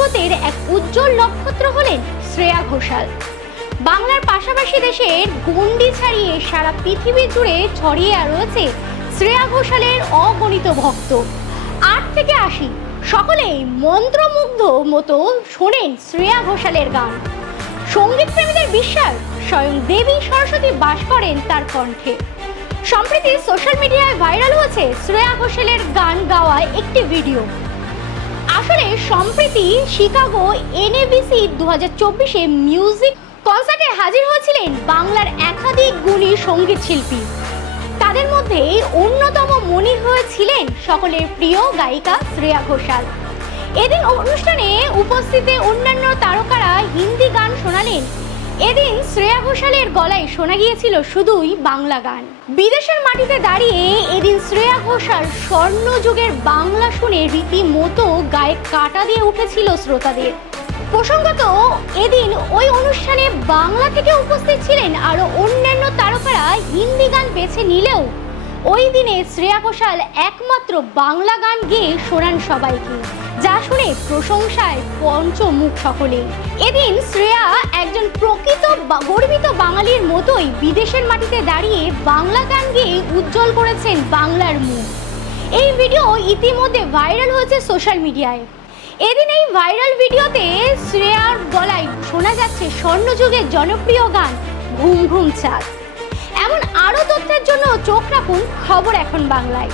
জগতের এক উজ্জ্বল নক্ষত্র হলেন শ্রেয়া ঘোষাল। বাংলার পাশাপাশি দেশের গণ্ডি ছাড়িয়ে সারা পৃথিবী জুড়ে ছড়িয়ে রয়েছে শ্রেয়া ঘোষালের অগণিত ভক্ত। 8 থেকে 80 সকলেই মন্ত্রমুগ্ধ মতো শোনেন শ্রেয়া ঘোষালের গান। সঙ্গীত প্রেমীদের বিশ্বাস স্বয়ং দেবী সরস্বতী বাস করেন তার কণ্ঠে। সম্প্রতি সোশ্যাল মিডিয়ায় ভাইরাল হয়েছে শ্রেয়া ঘোষালের গান গাওয়া একটি ভিডিও। আসলে সম্প্রতি শিকাগো NABC 2024-এ মিউজিক কনসার্টে হাজির হয়েছিলেন বাংলার একাধিক গুণী সঙ্গীত শিল্পী। তাদের মধ্যে অন্যতম মনি হয়েছিলেন সকলের প্রিয় গায়িকা শ্রেয়া ঘোষাল। এদিন অনুষ্ঠানে উপস্থিত অন্যান্য তারকারা হিন্দি গান শোনালেন। এদিন শ্রেয়া ঘোষালের গলায় শোনা গিয়েছিল শুধুই বাংলা গান। বিদেশের মাটিতে দাঁড়িয়ে এদিন শ্রেয়া ঘোষাল স্বর্ণযুগের বাংলা শুনে রীতিমতো গায়ে কাঁটা দিয়ে উঠেছিল শ্রোতাদের। প্রসঙ্গত এদিন ওই অনুষ্ঠানে বাংলা থেকে উপস্থিত ছিলেন আরও অন্যান্য তারকারা হিন্দি গান বেছে নিলেও ওই দিনে শ্রেয়া ঘোষাল একমাত্র বাংলা গান গেয়ে শোনান সবাইকে, যা শুনে প্রশংসায় পঞ্চমুখ সকলে। এদিন শ্রেয়া একজন প্রকৃত গর্বিত বাঙালির মতোই বিদেশের মাটিতে দাঁড়িয়ে বাংলা গান গেয়ে উজ্জ্বল করেছেন বাংলার মুখ। এই ভিডিও ইতিমধ্যে ভাইরাল হয়েছে সোশ্যাল মিডিয়ায়। এদিন এই ভাইরাল ভিডিওতে শ্রেয়ার গলায় শোনা যাচ্ছে স্বর্ণযুগের জনপ্রিয় গান ঘুম ঘুম চাঁদ। এমন আরও তথ্যের জন্য চোখ রাখুন খবর এখন বাংলায়।